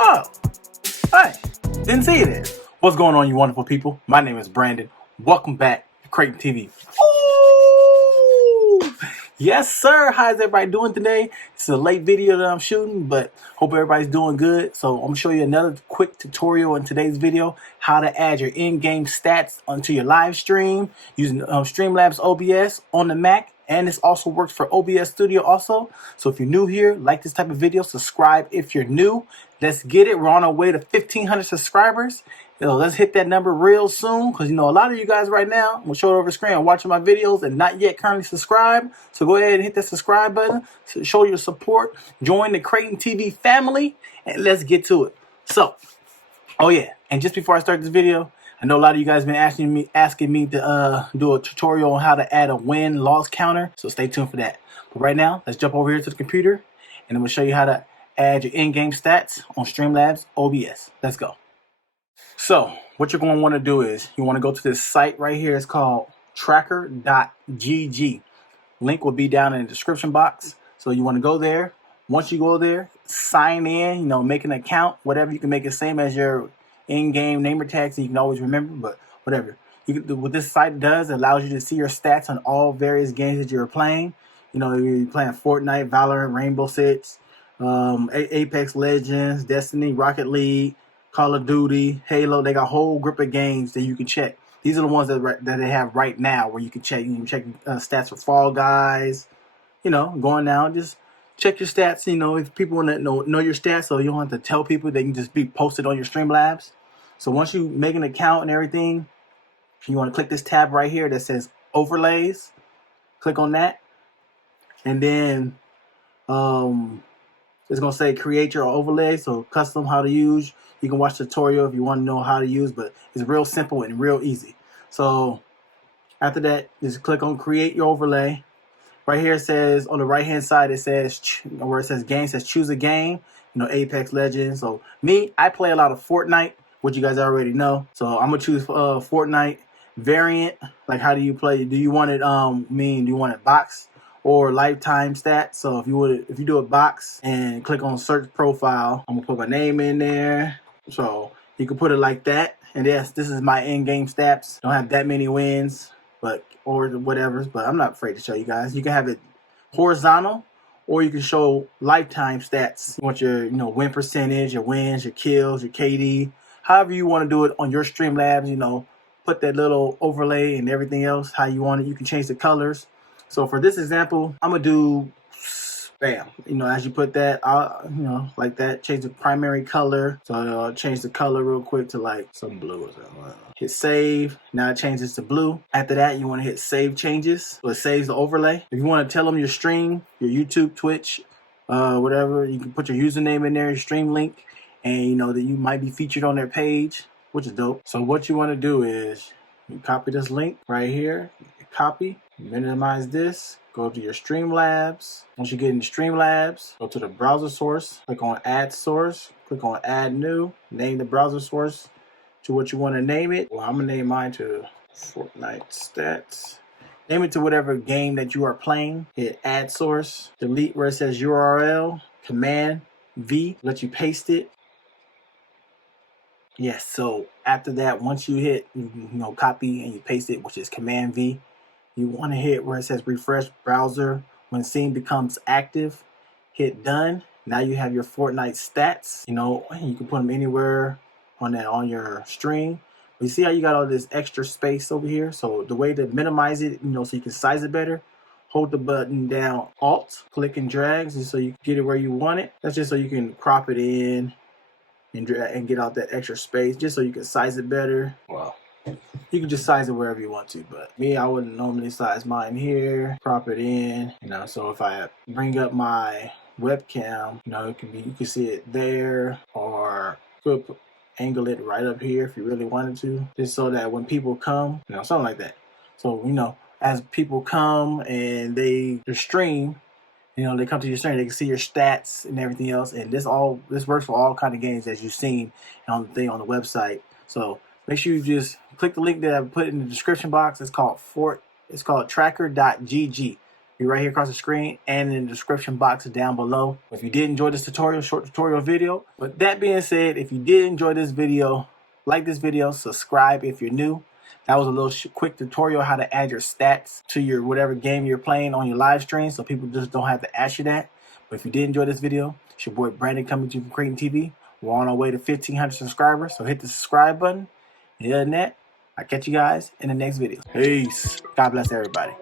Oh, hey, didn't see you there. What's going on, you wonderful people? My name is Brandon. Welcome back to Crayton Tv. Ooh! Yes, sir. How's everybody doing today? It's a late video that I'm shooting, but hope everybody's doing good. So I'm going to show you another quick tutorial in today's video, how to add your in-game stats onto your live stream using Streamlabs OBS on the Mac. And this also works for OBS Studio also. So if you're new here, like this type of video, subscribe if you're new. Let's get it. We're on our way to 1,500 subscribers. Let's hit that number real soon, because a lot of you guys right now, I'm gonna show it over the screen, are watching my videos and not yet currently subscribed. So go ahead and hit that subscribe button to show your support. Join the Crayton TV family, and let's get to it. So, oh yeah, and just before I start this video, I know a lot of you guys have been asking me to do a tutorial on how to add a win-loss counter, so stay tuned for that. But right now, let's jump over here to the computer, and I'm gonna show you how to add your in-game stats on Streamlabs OBS. Let's go. So what you're going to want to do is you want to go to this site right here. It's called tracker.gg. Link will be down in the description box. So you want to go there. Once you go there, sign in, make an account, whatever. You can make it same as your in-game namer tags, and you can always remember, but whatever. What this site does, it allows you to see your stats on all various games that you're playing. You're playing Fortnite, Valorant, Rainbow Six, Apex Legends, Destiny, Rocket League, Call of Duty, Halo. They got a whole group of games that you can check. These are the ones that they have right now where you can check. You can check stats for Fall Guys. Going down, just check your stats. If people want to know your stats, so you don't have to tell people, they can just be posted on your Streamlabs. So once you make an account and everything, you want to click this tab right here that says Overlays. Click on that, and then it's going to say create your overlay, so custom, how to use. You can watch the tutorial if you want to know how to use, but it's real simple and real easy. So after that, just click on create your overlay. Right here it says, on the right hand side, it says, where it says game, says choose a game, Apex Legends. So me, I play a lot of Fortnite, which you guys already know. So I'm going to choose Fortnite variant. Like, how do you play? Do you want it, do you want it box or lifetime stats? So if you do a box and click on search profile, I'm gonna put my name in there. So you can put it like that. And yes, this is my in-game stats. Don't have that many wins, or whatever, but I'm not afraid to show you guys. You can have it horizontal, or you can show lifetime stats. You want your win percentage, your wins, your kills, your KD, however you want to do it on your Streamlabs. Put that little overlay and everything else how you want it. You can change the colors. So for this example, I'm gonna do bam. As you put that, like that, change the primary color. So I'll change the color real quick to like some blue or something. Hit save. Now it changes to blue. After that, you want to hit save changes. So it saves the overlay. If you want to tell them your stream, your YouTube, Twitch, whatever, you can put your username in there, your stream link, and that you might be featured on their page, which is dope. So what you want to do is you copy this link right here. Copy, minimize this, go to your Streamlabs. Once you get into Streamlabs, go to the browser source, click on add source, click on add new, name the browser source to what you want to name it. Well, I'm gonna name mine to Fortnite stats. Name it to whatever game that you are playing. Hit add source, delete where it says URL, Command V, let you paste it. Yes, so after that, once you hit copy and you paste it, which is Command V, you want to hit where it says refresh browser. When scene becomes active, hit done. Now you have your Fortnite stats. You can put them anywhere on your stream. But you see how you got all this extra space over here? So the way to minimize it, so you can size it better, hold the button down, Alt, click and drag, just so you can get it where you want it. That's just so you can crop it in and get out that extra space, just so you can size it better. Wow. You can just size it wherever you want to, but me, I wouldn't normally size mine here, crop it in, so if I bring up my webcam, you can see it there, or you could angle it right up here if you really wanted to, just so that when people come, something like that. So, as people come and they stream, they come to your stream, they can see your stats and everything else, and this works for all kind of games as you've seen on the website. So make sure you just click the link that I put in the description box. It's called tracker.gg. be right here across the screen and in the description box down below. If you did enjoy this tutorial, short tutorial video. With that being said, if you did enjoy this video, like this video, subscribe if you're new. That was a little quick tutorial how to add your stats to your whatever game you're playing on your live stream, so people just don't have to ask you that. But if you did enjoy this video, it's your boy Brandon coming to you from Crayton TV. We're on our way to 1,500 subscribers, so hit the subscribe button. And other than that, I'll catch you guys in the next video. Peace. God bless everybody.